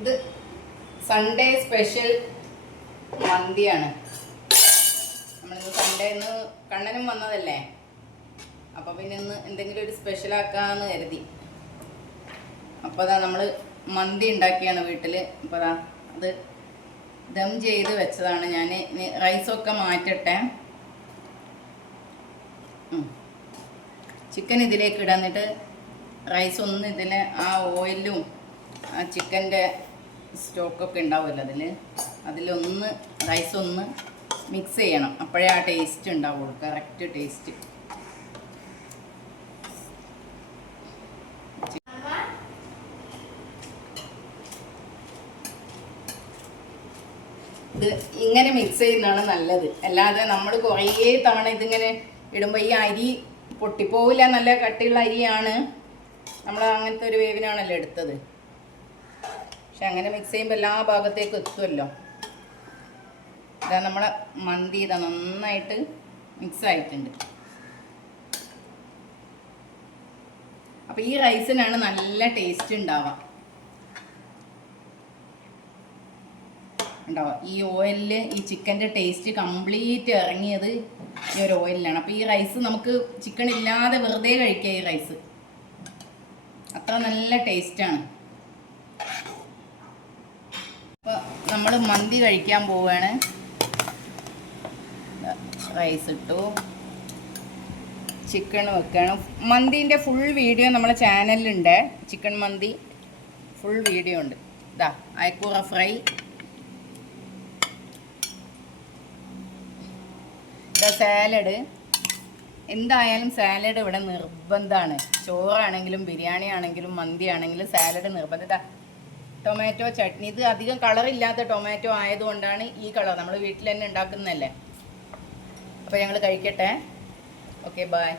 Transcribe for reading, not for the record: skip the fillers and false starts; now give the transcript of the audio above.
ഇത് Sunday special മന്തിയാണ്. നമ്മളിന്ന് Sunday ഇന്ന് കണ്ണനും വന്നതല്ലേ, അപ്പോൾ പിന്നെ ഇന്ന് എന്തെങ്കിലും ഒരു സ്പെഷ്യൽ ആക്കാമെന്ന് കരുതി. അപ്പോൾ അതാ നമ്മൾ മന്തി ഉണ്ടാക്കിയാണ് വീട്ടിൽ. അപ്പോൾ അതാ അത് ദം ചെയ്ത് വെച്ചതാണ്. ഞാൻ റൈസൊക്കെ മാറ്റട്ടെ. ചിക്കൻ ഇതിലേക്ക് ഇടാന്നിട്ട് റൈസ് ഒന്ന് ഇതിൽ ആ ഓയിലും ആ ചിക്കൻ്റെ സ്റ്റോക്കൊക്കെ ഉണ്ടാവുമല്ലോ അതിലൊന്ന് റൈസ് ഒന്ന് മിക്സ് ചെയ്യണം. അപ്പോഴേ ആ ടേസ്റ്റ് ഉണ്ടാവുള്ളൂ, കറക്റ്റ് ടേസ്റ്റ്. ഇത് ഇങ്ങനെ മിക്സ് ചെയ്യുന്നതാണ് നല്ലത്. അല്ലാതെ നമ്മൾ കുറേ തവണ ഇതിങ്ങനെ ഇടുമ്പോൾ ഈ അരി പൊട്ടിപ്പോവില്ല. നല്ല കട്ടിയുള്ള അരിയാണ്, നമ്മൾ അങ്ങനത്തെ ഒരു വേവിനാണല്ലോ എടുത്തത്. പക്ഷെ അങ്ങനെ മിക്സ് ചെയ്യുമ്പോൾ എല്ലാ ഭാഗത്തേക്കും എത്തുമല്ലോ. ഇതാ നമ്മളെ മന്തി ഇതാ നന്നായിട്ട് മിക്സ് ആയിട്ടുണ്ട്. അപ്പോൾ ഈ റൈസിനാണ് നല്ല ടേസ്റ്റ് ഉണ്ടാവുക. ഈ ഓയിലിൽ ഈ ചിക്കൻ്റെ ടേസ്റ്റ് കംപ്ലീറ്റ് ഇറങ്ങിയത് ഈ ഒരു ഓയിലിലാണ്. അപ്പോൾ ഈ റൈസ് നമുക്ക് ചിക്കൻ ഇല്ലാതെ വെറുതെ കഴിക്കാം. ഈ റൈസ് അത്ര നല്ല ടേസ്റ്റാണ്. അപ്പോൾ നമ്മൾ മന്തി കഴിക്കാൻ പോവുകയാണ്. റൈസ് ഇട്ടു, ചിക്കൻ വെക്കുകയാണ്. മന്തീൻ്റെ ഫുൾ വീഡിയോ നമ്മളെ ചാനലിലുണ്ട്. ചിക്കൻ മന്തി ഫുൾ വീഡിയോ ഉണ്ട്. ഇതാ അയക്കൂറ ഫ്രൈ, സാലഡ്. എന്തായാലും സാലഡ് ഇവിടെ നിർബന്ധമാണ്. ചോറാണെങ്കിലും ബിരിയാണി ആണെങ്കിലും മന്തി ആണെങ്കിലും സാലഡ് നിർബന്ധം. ടൊമാറ്റോ ചട്നി, ഇത് അധികം കളറില്ലാത്ത ടൊമാറ്റോ ആയതുകൊണ്ടാണ് ഈ കളർ. നമ്മൾ വീട്ടിൽ തന്നെ ഉണ്ടാക്കുന്നതല്ലേ. അപ്പോൾ ഞങ്ങൾ കഴിക്കട്ടെ. Okay, by.